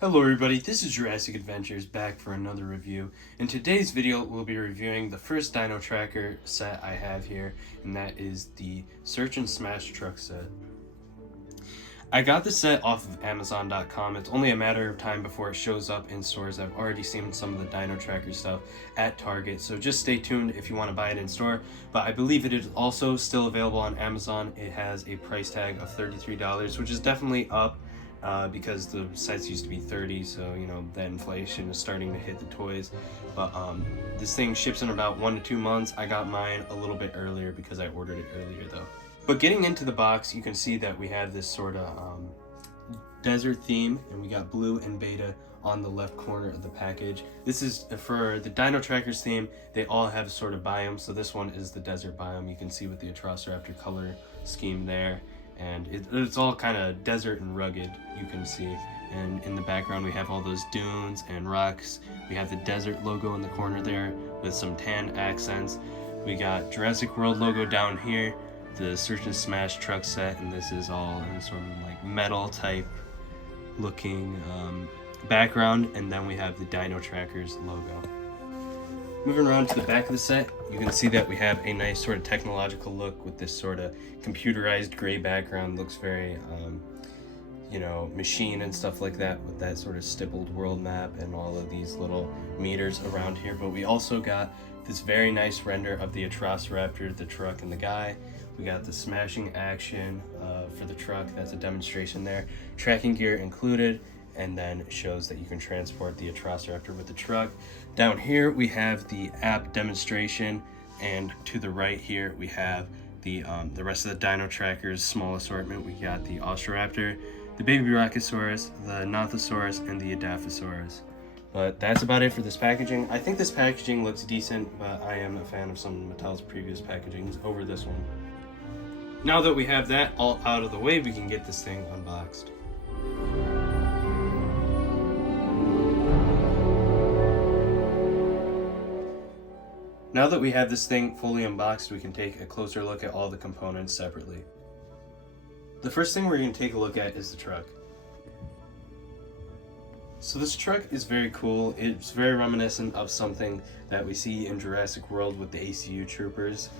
Hello everybody, this is Jurassic Adventures back for another review. In today's video, we'll be reviewing the first Dino Tracker set I have here, and that is the Search and Smash truck set. I got the set off of Amazon.com. It's only a matter of time before it shows up in stores. I've already seen some of the Dino Tracker stuff at Target, so just stay tuned if you want to buy it in store. But I believe it is also still available on Amazon. It has a price tag of $33, which is definitely up. Because the sets used to be 30, so you know the inflation is starting to hit the toys. But this thing ships in about 1 to 2 months. I got mine a little bit earlier because I ordered it earlier though. But getting into the box, you can see that we have this sort of desert theme, and we got blue and beta on the left corner of the package. This is for the Dino Trackers theme. They all have sort of biomes, so this one is the desert biome. You can see with the atrociraptor color scheme there. And it's all kind of desert and rugged, you can see. And in the background we have all those dunes and rocks. We have the desert logo in the corner there with some tan accents. We got Jurassic World logo down here, the Search and Smash truck set, and this is all in sort of like metal type looking background. And then we have the Dino Trackers logo. Moving around to the back of the set, you can see that we have a nice sort of technological look with this sort of computerized gray background. Looks very, machine and stuff like that, with that sort of stippled world map and all of these little meters around here. But we also got this very nice render of the atrociraptor, the truck, and the guy. We got the smashing action for the truck. That's a demonstration there. Tracking gear included. And then it shows that you can transport the atrociraptor with the truck. Down here we have the app demonstration, and to the right here we have the rest of the Dino Trackers small assortment. We got the Ostroraptor, the Baby Brachiosaurus, the Nothosaurus, and the Edaphosaurus. But that's about it for this packaging. I think this packaging looks decent, but I am a fan of some of Mattel's previous packagings over this one. Now that we have that all out of the way, we can get this thing unboxed. Now that we have this thing fully unboxed, we can take a closer look at all the components separately. The first thing we're going to take a look at is the truck. So this truck is very cool. It's very reminiscent of something that we see in Jurassic World with the ACU troopers.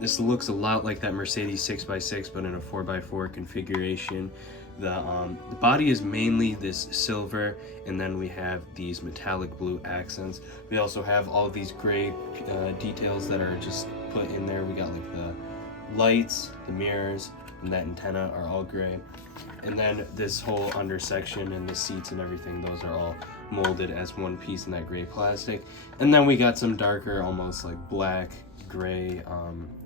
This looks a lot like that Mercedes 6x6, but in a 4x4 configuration. The body is mainly this silver, and then we have these metallic blue accents. We also have all of these gray details that are just put in there. We got like the lights, the mirrors, and that antenna are all gray. And then this whole undersection and the seats and everything, those are all molded as one piece in that gray plastic. And then we got some darker, almost like black, gray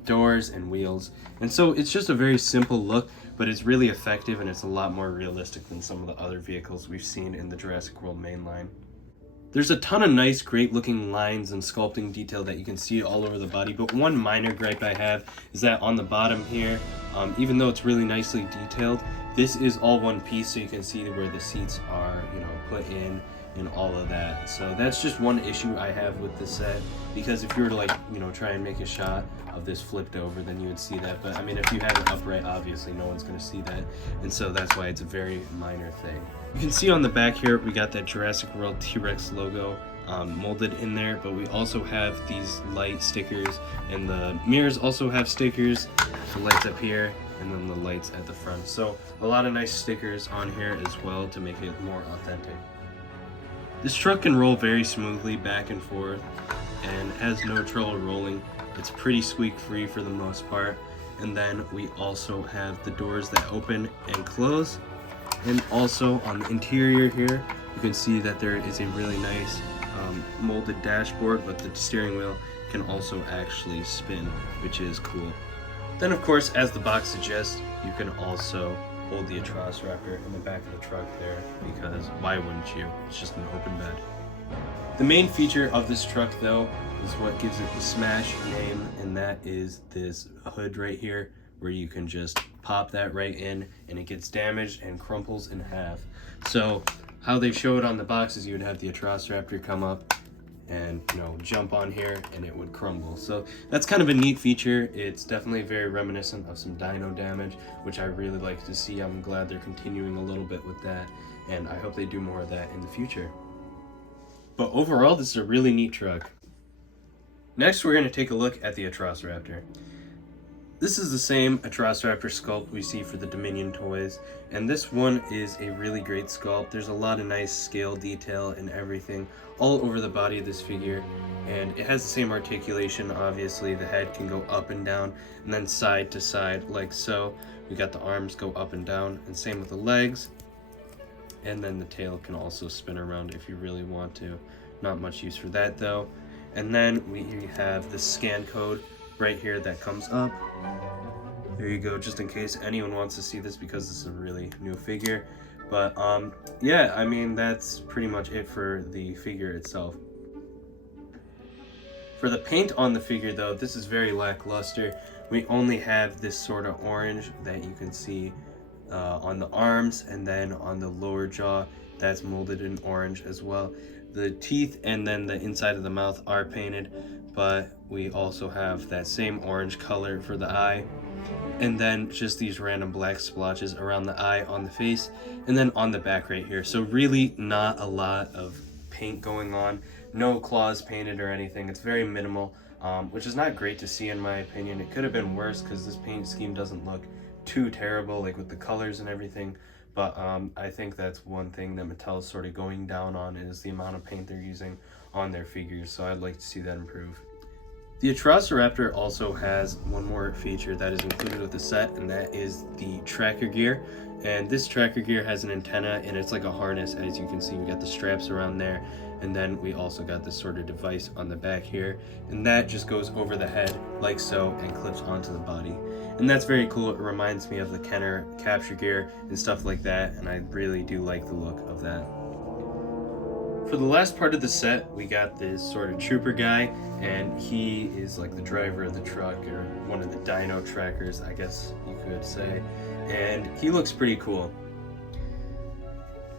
doors and wheels. And so it's just a very simple look, but it's really effective, and it's a lot more realistic than some of the other vehicles we've seen in the Jurassic World mainline. There's a ton of nice, great looking lines and sculpting detail that you can see all over the body, but one minor gripe I have is that on the bottom here, even though it's really nicely detailed, this is all one piece, so you can see where the seats are, put in and all of that. So that's just one issue I have with this set, because if you were to try and make a shot of this flipped over, then you would see that. But I mean, if you have it upright, obviously no one's going to see that, and so that's why it's a very minor thing. You can see on the back here we got that Jurassic World T-Rex logo molded in there, but we also have these light stickers, and the mirrors also have stickers, the lights up here, and then the lights at the front. So a lot of nice stickers on here as well to make it more authentic. This truck can roll very smoothly back and forth and has no trouble rolling. It's pretty squeak free for the most part. And then we also have the doors that open and close. And also on the interior here, you can see that there is a really nice molded dashboard, but the steering wheel can also actually spin, which is cool. Then of course, as the box suggests, you can also hold the atrociraptor in the back of the truck there, because why wouldn't you? It's just an open bed. The main feature of this truck though is what gives it the Smash name, and that is this hood right here, where you can just pop that right in and it gets damaged and crumples in half. So how they show it on the box is you would have the atrociraptor come up and jump on here and it would crumble. So that's kind of a neat feature. It's definitely very reminiscent of some dino damage, which I really like to see. I'm glad they're continuing a little bit with that. and I hope they do more of that in the future. But overall, this is a really neat truck. Next, we're going to take a look at the atrociraptor. This is the same atrociraptor sculpt we see for the Dominion toys, and this one is a really great sculpt. There's a lot of nice scale detail and everything all over the body of this figure, and it has the same articulation. Obviously, the head can go up and down and then side to side like so. We got the arms go up and down, and same with the legs, and then the tail can also spin around if you really want to. Not much use for that though. And then we have the scan code right here that comes up. There you go, just in case anyone wants to see this, because this is a really new figure. But yeah, I mean, that's pretty much it for the figure itself. For the paint on the figure though, this is very lackluster. We only have this sort of orange that you can see on the arms, and then on the lower jaw that's molded in orange as well. The teeth and then the inside of the mouth are painted, but we also have that same orange color for the eye, and then just these random black splotches around the eye on the face, and then on the back right here. So really not a lot of paint going on, no claws painted or anything. It's very minimal, which is not great to see in my opinion. It could have been worse because this paint scheme doesn't look too terrible, like with the colors and everything. But I think that's one thing that Mattel is sort of going down on, is the amount of paint they're using on their figures. So I'd like to see that improve. The atrociraptor also has one more feature that is included with the set, and that is the tracker gear. And this tracker gear has an antenna, and it's like a harness. As you can see, we got the straps around there, and then we also got this sort of device on the back here, and that just goes over the head like so and clips onto the body. And that's very cool. It reminds me of the Kenner capture gear and stuff like that, and I really do like the look of that. For the last part of the set, we got this sort of trooper guy, and he is like the driver of the truck, or one of the dino trackers, I guess you could say, and he looks pretty cool.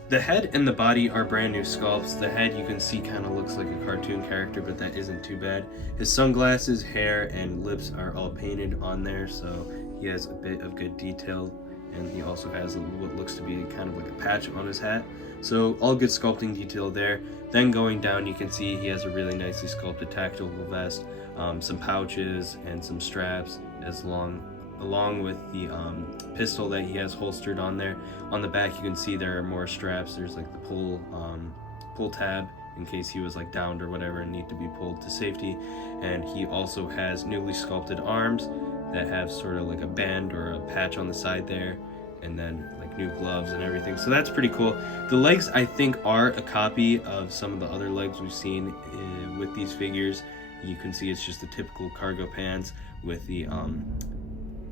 The head and the body are brand new sculpts. The head, you can see, kind of looks like a cartoon character, but that isn't too bad. His sunglasses, hair, and lips are all painted on there, so he has a bit of good detail, and he also has what looks to be kind of like a patch on his hat. So all good sculpting detail there. Then going down, you can see he has a really nicely sculpted tactical vest, some pouches, and some straps along with the pistol that he has holstered on there. On the back, you can see there are more straps. There's like the pull tab in case he was like downed or whatever and need to be pulled to safety. And he also has newly sculpted arms that have sort of like a band or a patch on the side there, and then like new gloves and everything. So that's pretty cool. The legs, I think, are a copy of some of the other legs we've seen with these figures. You can see it's just the typical cargo pants with the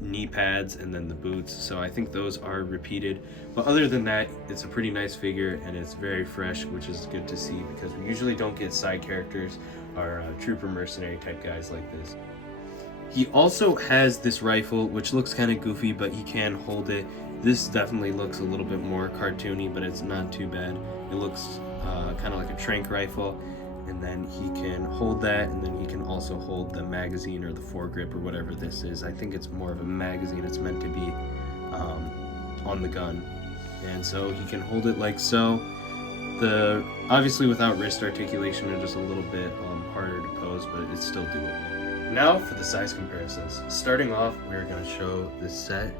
knee pads and then the boots. So I think those are repeated. But other than that, it's a pretty nice figure, and it's very fresh, which is good to see, because we usually don't get side characters or trooper mercenary type guys like this. He also has this rifle, which looks kind of goofy, but he can hold it. This definitely looks a little bit more cartoony, but it's not too bad. It looks kind of like a tranq rifle, and then he can hold that, and then he can also hold the magazine or the foregrip or whatever this is. I think it's more of a magazine. It's meant to be on the gun, and so he can hold it like so. Obviously without wrist articulation, it is a little bit harder to pose, but it's still doable. Now for the size comparisons. Starting off, we're going to show this set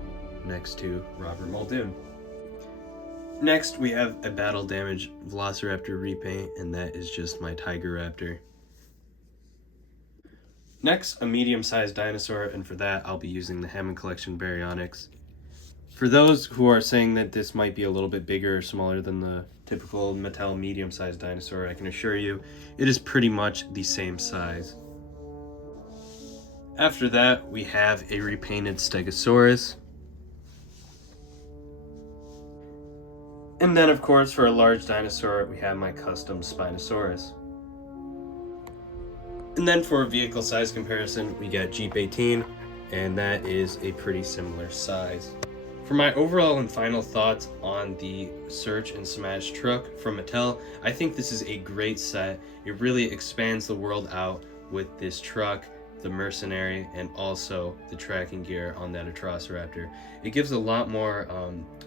next to Robert Muldoon. Next, we have a battle damage Velociraptor repaint, and that is just my Tiger Raptor. Next, a medium-sized dinosaur, and for that, I'll be using the Hammond Collection Baryonyx. For those who are saying that this might be a little bit bigger or smaller than the typical Mattel medium-sized dinosaur, I can assure you, it is pretty much the same size. After that, we have a repainted Stegosaurus. And then, of course, for a large dinosaur, we have my custom Spinosaurus. And then for a vehicle size comparison, we got Jeep 18, and that is a pretty similar size. For my overall and final thoughts on the Search and Smash truck from Mattel, I think this is a great set. It really expands the world out with this truck. the mercenary, and also the tracking gear on that atrociraptor. It gives a lot more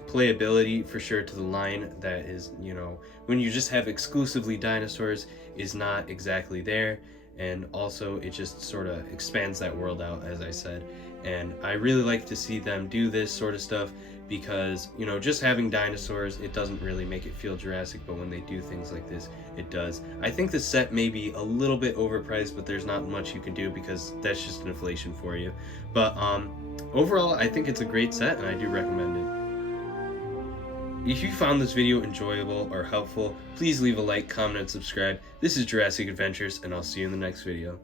playability for sure to the line that is, you know, when you just have exclusively dinosaurs, is not exactly there. And also it just sort of expands that world out, as I said. And I really like to see them do this sort of stuff because, you know, just having dinosaurs, it doesn't really make it feel Jurassic, but when they do things like this, it does. I think the set may be a little bit overpriced, but there's not much you can do because that's just an inflation for you. But overall, I think it's a great set and I do recommend it. If you found this video enjoyable or helpful, please leave a like, comment, and subscribe. This is Jurassic Adventures, and I'll see you in the next video.